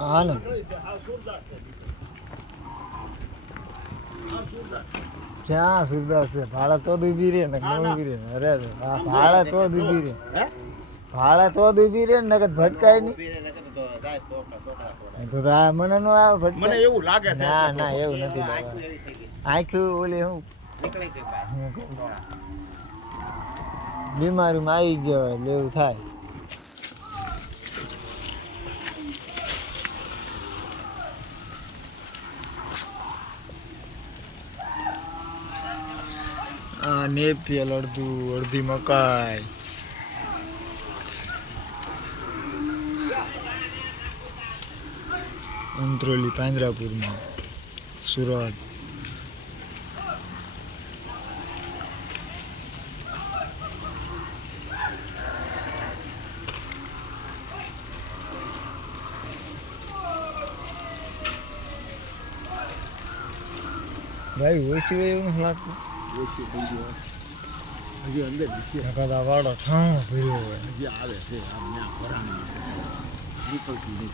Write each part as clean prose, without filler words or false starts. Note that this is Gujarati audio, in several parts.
હા ને ક્યાં સુરદાસ છે ભાડા તો દૂધી રે ને ઉભી રે અરે ભાડા તો દૂધી રે ભાડા તો દૂધી રે ને ભટકાય નહીં તો મને નો આવે ભટકાય મને એવું લાગે છે ના ના એવું નથી આંખું ઓલી હું બીમારીમાં આવી ગયો એટલે એવું થાય નેપિયલ અડધું અડધી મકાઈ અંત્રોલી પાંજરાપુરમાં સુરત ભાઈ ઓછી હોય એવું નથી લાગતું હજી અંદર કદા વાળો ઠામ ભર્યો હોય હજી આવે છે નીકળતી નહીં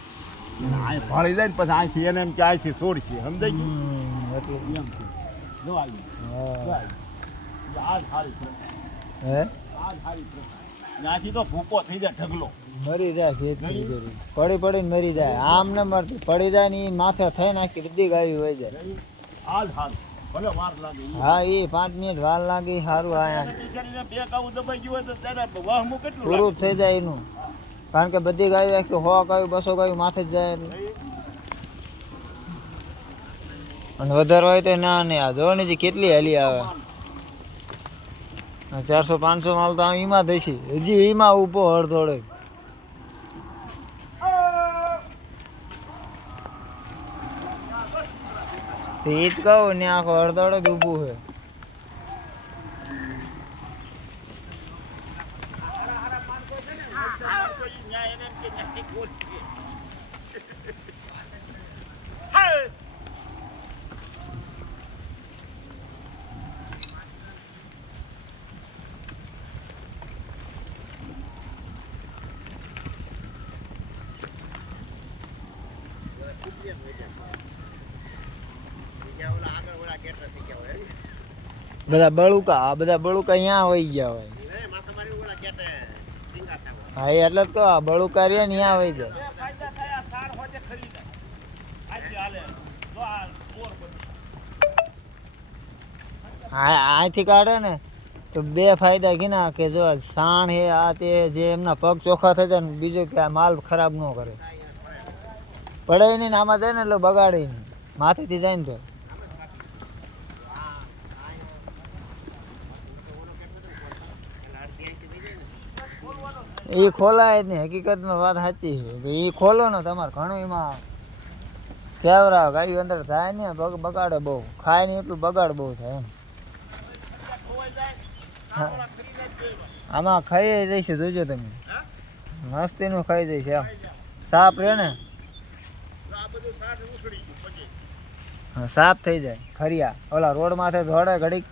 આ ભાળી જાય ને પછી અહીંથી એને એમ કે અહીંથી છોડશે સમજાય એટલે એમ છે જો આવી આ સારી હે આ સારી ત્યાંથી તો ભૂકો થઈ જાય ઢગલો મરી જાય ખેતી પડી પડીને મરી જાય આમ ન મરતી પડી જાય ને એ માથે થઈ નાખી બધી ગાયું હોય જાય આ સારું હા એ 5 મિનિટ વાર લાગે સારું પૂરું થઈ જાય એનું કારણ કે બધી ગાયો આખી 100 ગાયું 200 ગાયું માથે જ જાય અને વધારે હોય તો ના નહીં આ જો ને કેટલી હાલી આવે 400-500 માલ તો એમાં થશે હજી એમાં ઊભો હળદોડે એ જ કહું ને આખો અડધોડે જ ઊભું છે બધા બળુકા આ બધા બળુકા અહીંયા વહી ગયા હોય હા એટલે જ તો આ બળુકા રહ્યા ને અહીંયા વહી જાય અહીંથી કાઢે ને તો બે ફાયદા કીના કે જો સાણ હે આ તે જે એમના પગ ચોખ્ખા થઈ જાય ને બીજું કે આ માલ ખરાબ ન કરે પડે નહીં ને આમાં જાય ને એટલે બગાડે નહીં માથેથી જાય ને તો એ ખોલાય જ નહીં હકીકતમાં વાત સાચી છે કે એ ખોલો ને તમારે ઘણું એમાં ફેવરા ગાયું અંદર થાય ને બગાડે બહુ ખાય ને એટલું બગાડ બહુ થાય એમ આમાં ખાઈ જઈશે જોજો તમે મસ્તીનું ખાઈ જઈશ એમ સાપ રહે ને હા સાફ થઈ જાય ખરિયા ઓલા રોડ માથે દોડે ઘડીક